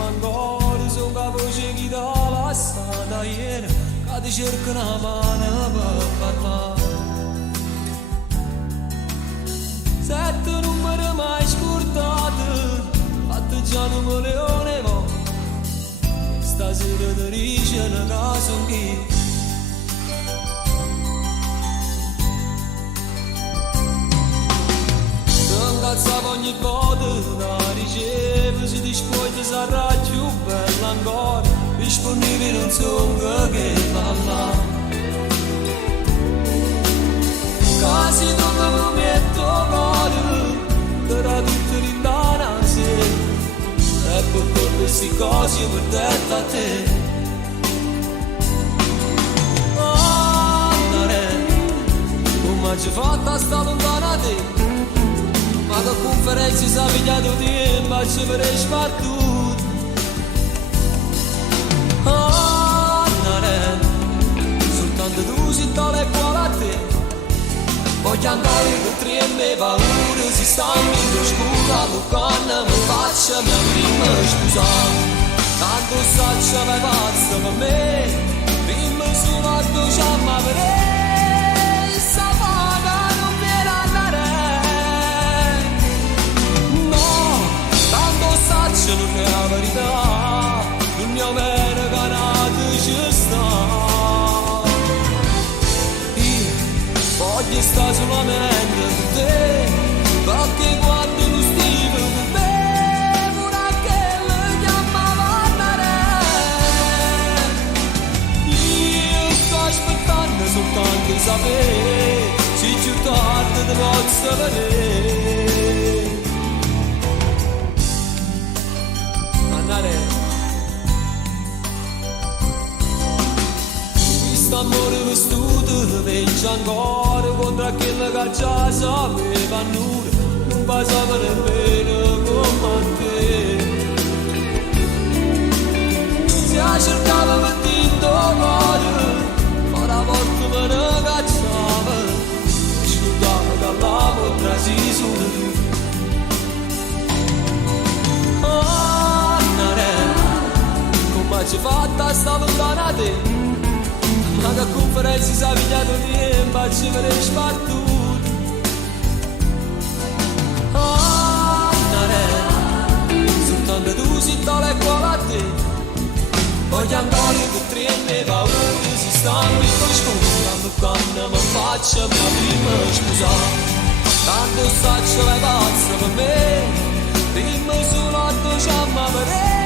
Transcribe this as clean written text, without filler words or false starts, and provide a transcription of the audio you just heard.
ma ancora sono capace di dare da ieri che ti cerco una mano per parlare. Sette numeri mai scordati, fatti già non me le volevo, stasera ti dice una casa anch'io. T'incazzavo ogni volta, la ricevo, si dispone sarà più bella ancora, disponibile non so che parla. Quasi dove mi metto cuore, però tutto rindana a sé, e poi per queste cose per detto a te. Andare, come ci fatta sta lontana te? Ma che conferenze si è pigliato tempo, ci farei spartuto. Andare, soltanto tu sei tale quale a te. Voglio andare con tre e me paure, si sta in scura, Lucana mi faccia mia prima scusa. Tanto saccia mai pazza per me, prima su l'alto già mi avrei, sta paga non viene andare. No, tanto saccia non è la verità, non mi avere canato ci sta. Voglio stare solamente con te, perché quando non stivo con me, pure che lo chiamava andare. Io sto aspettando soltanto di sapere, se più tardi ti posso vedere. Andare. Amore vestuto, vecchio ancora contro quello che già sapeva nulla, non passava nemmeno come te. Si cercava per tinto cuore, ma la volta me ne cacciava, scordava dall'amore tra si solo tu. Come ci fatta sta lontana a te? Ma che conferenza si è pigliato tempo, ci farei spartuto. Andare, soltanto tu sei tale quale a te. Voglio andare con tre e me paure, si stanno in scura, quando mi faccio mia prima scusa. Tanto saccio le pazze per me, prima sull'alto già mi avrei.